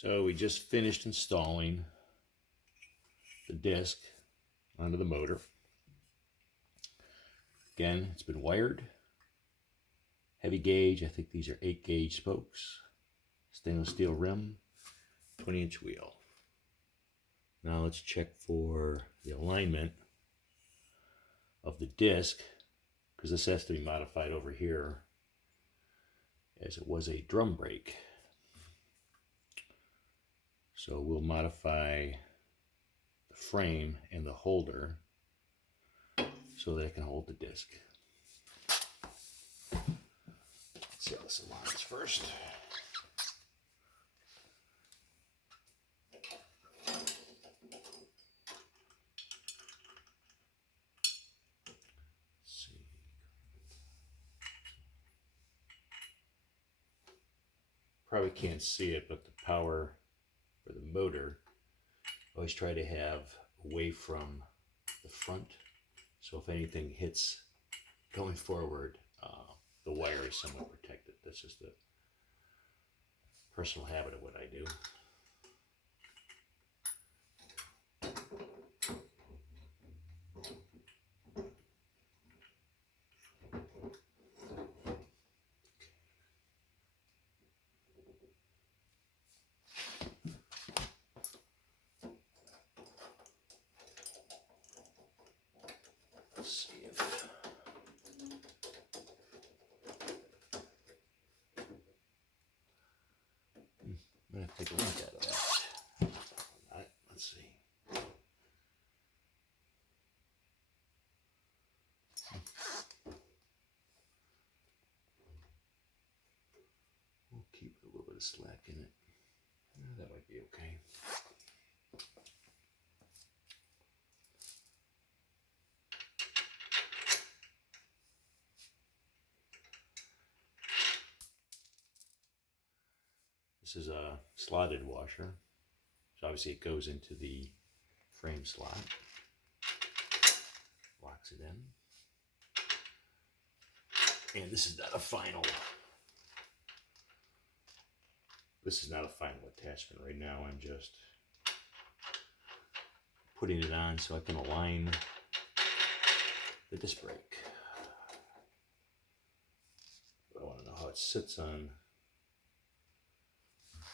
So we just finished installing the disc onto the motor. Again, it's been wired. Heavy gauge, I think these are 8-gauge spokes. Stainless steel rim, 20-inch wheel. Now let's check for the alignment of the disc, because this has to be modified over here as it was a drum brake. So we'll modify the frame and the holder so that it can hold the disc. Let's see how this aligns first. Probably can't see it, but the power for the motor, I always try to have away from the front. So if anything hits going forward, the wire is somewhat protected. That's just a personal habit of what I do. Let's see if I'm gonna take a look at that. All right, let's see. We'll keep a little bit of slack in it. That might be okay. This is a slotted washer, so obviously it goes into the frame slot, locks it in, and this is not a final attachment right now. I'm just putting it on so I can align the disc brake. But I want to know how it sits on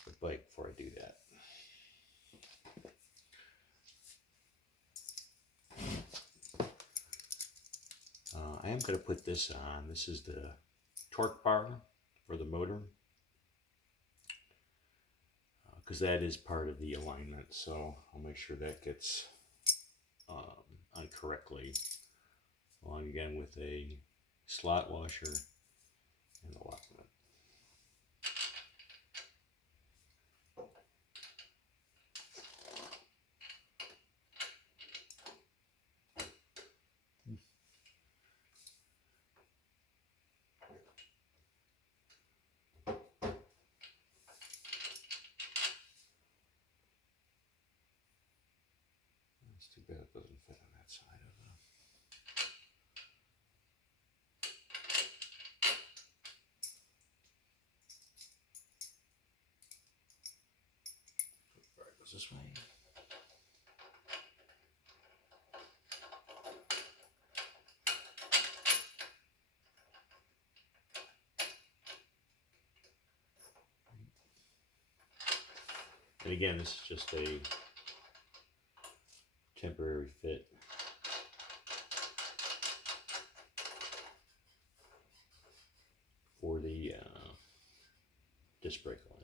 the bike before I do that. I am going to put this on. This is the torque bar for the motor, because that is part of the alignment. So I'll make sure that gets on correctly, along again with a slot washer and the lock nut. It's too bad it doesn't fit on that side of the... It goes this way. And again, this is just a temporary fit. For the disc brake alignment.